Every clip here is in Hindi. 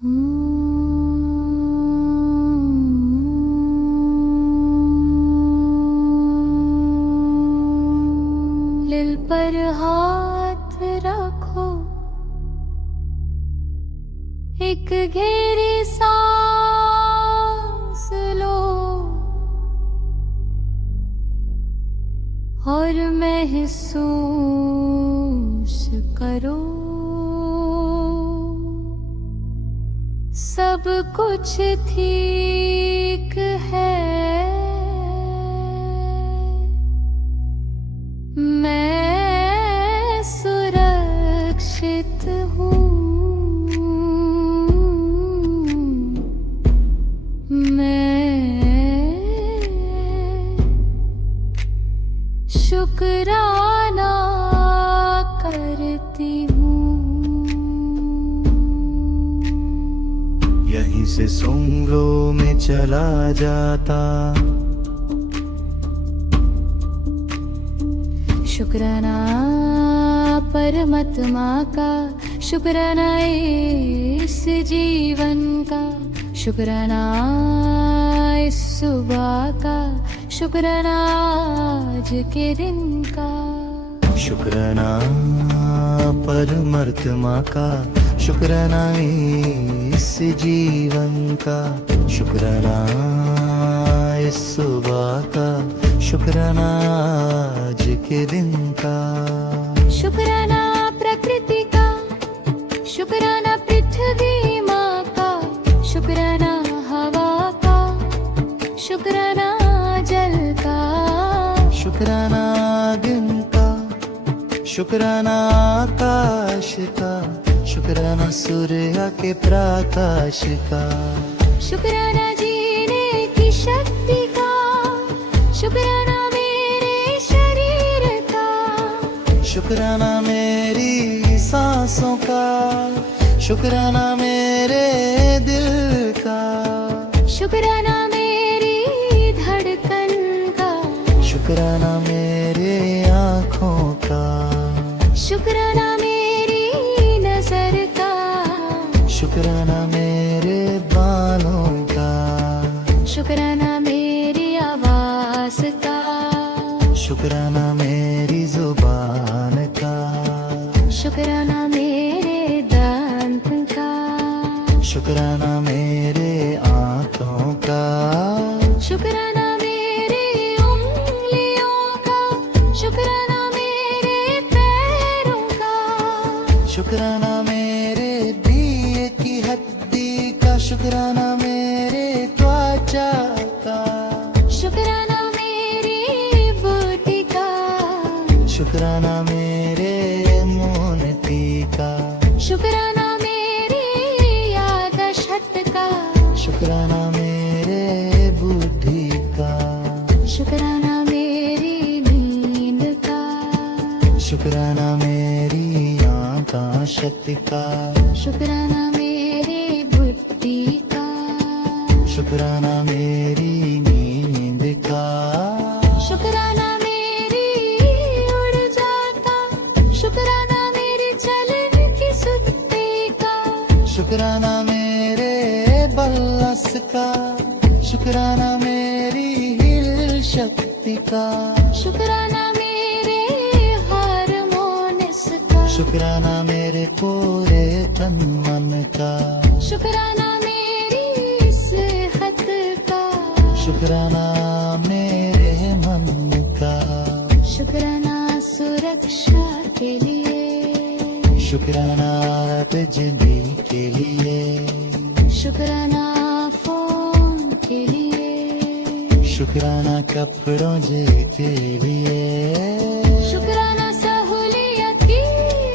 लिल पर हाथ रखो, एक गहरी सांस लो और महसूस करो सब कुछ ठीक है। मैं सुरक्षित हूँ, मैं शुक्राना करती हूँ। यहीं से सुमरो में चला जाता, शुक्राना परमात्मा का, शुक्राना इस जीवन का, शुक्राना इस सुबह का, शुक्राना आज के दिन का। शुक्राना परमात्मा का, शुक्राना इस जीवन का, शुक्राना इस सुबह का, शुक्राना आज के दिन का। शुक्राना प्रकृति का, शुक्राना पृथ्वी माँ का, शुक्राना हवा का, शुक्राना जल का, शुक्राना दिन का, शुक्राना आकाश का, शुक्राना सूर्य के प्रकाश का। शुक्राना जीने की शक्ति का, शुक्राना मेरे शरीर का, शुक्राना मेरी सांसों का, शुक्राना मेरे दिल का, शुक्राना मेरी धड़कन का, शुक्राना मेरे आँखों का, शुक्राना मेरी नजर का, शुक्राना मेरे बालों का, शुक्राना मेरी आवाज का, शुक्राना मेरी जुबान का, शुक्राना मेरे दांत का, शुक्राना मेरे आँखों का, शुक्राना मेरी उंगलियों का, शुक्राना मेरे पैरों का, शुक्राना मेरे दिए की हड्डी का, शुक्राना मेरे त्वचा का, शुक्राना मेरी बूटी का, शुक्राना मेरे मोनती का, शुक्राना मेरी यादशत का, शुक्राना मेरे बुद्धि का, शुक्राना मेरी नींद का, शुक्राना मेरी आँखा शक्ति का, शुक्राना मेरी बुद्धि का, शुक्राना मेरी नींद का, शुक्राना मेरी ऊर्जा का, शुक्राना मेरे चलन की सुधि का, शुक्राना मेरे बल्लस का, शुक्राना मेरी हिल शक्ति का, शुक्राना मेरे हारमोनिस का, शुक्राना मेरे पूरे तन मन का, शुक्राना मेरी सेहत का, शुक्राना मेरे मन का, शुक्राना सुरक्षा के लिए, शुक्राना बिजली के लिए, शुक्राना फोन के लिए, शुक्राना कपड़ों के लिए, शुक्राना सहूलियत के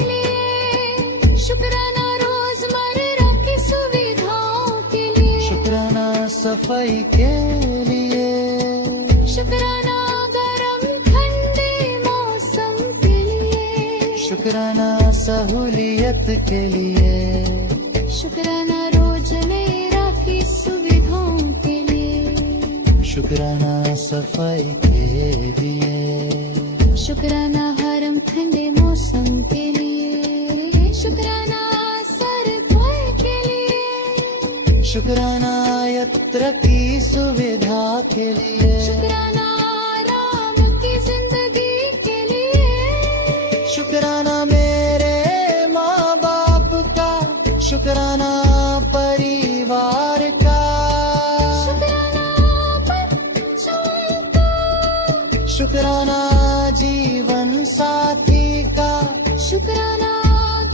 लिए, शुक्राना रोजमर्रा की सुविधाओं के लिए, शुक्राना सफाई के लिए, शुक्राना गरम ठंडे मौसम के लिए, शुक्राना सहूलियत के लिए, शुक्राना रोजमेरा की सुविधाओं के लिए, शुक्राना सफाई के लिए, शुक्राना हरम ठंडे मौसम के लिए, शुक्राना सर धोए के लिए, शुक्राना यत्र की सुविधा के लिए, शुक्राना राम की जिंदगी के लिए, शुक्राना मेरे माँ बाप का, शुक्राना परिवार का, शुक्राना बच्चों का, शुक्राना जीवन साथी का, शुक्राना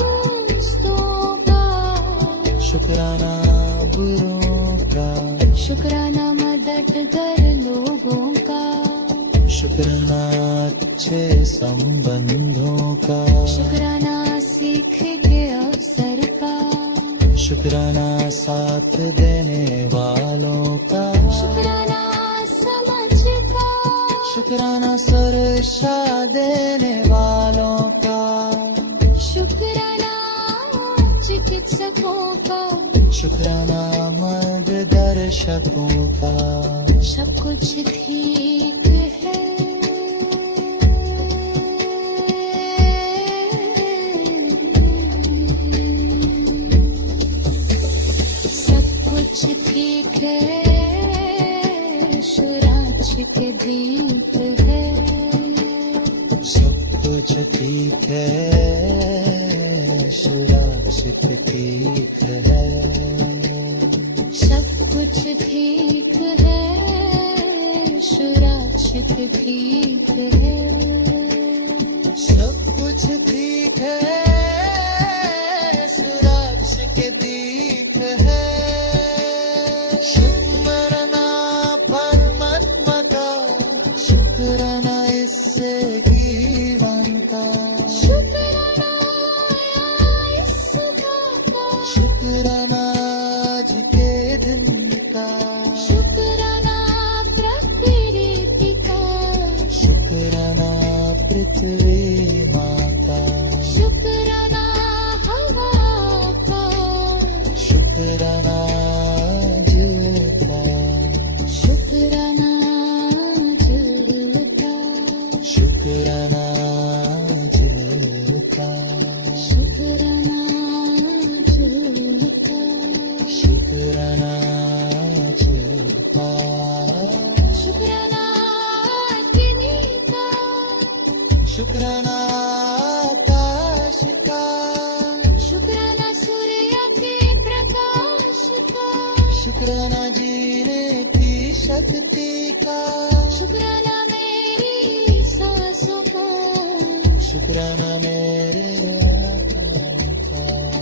दोस्तों का, शुक्राना गुरुओं का, शुक्राना मददगार लोगों का, शुक्राना अच्छे संबंधों का, शुक्राना सीख के अवसर का, शुक्राना साथ देने वालों का, शुक्राना समझ का, शुक्राना सुरक्षा देने वालों का, शुक्राना चिकित्सकों का, शुक्राना मार्गदर्शकों का, सब कुछ ठीक है। सब कुछ ठीक है, सुरक्षित ठीक है। सब कुछ ठीक है, सुरक्षित ठीक है, सब कुछ ठीक है, सुरक्षित ठीक है। सब कुछ ठीक है, सुरक्षित ठीक है। शुक्राना परमात्मा का, शुक्राना इससे जीवन का, शुक्राना इस सुबह का, शुक्राना आज के दिन का, शुक्राना प्रकृति का, शुक्राना पृथ्वी माँ का, शुक्राना हवा का, शुक्राना जल का, शुक्राना जल का, शुक्राना जल का, शुक्राना जल का, शुक्राना जल का, शुक्राना अग्नि का, शुक्राना आकाश का, शुक्राना सूर्य के प्रकाश का, शुक्राना जीने की शक्ति का, शुक्राना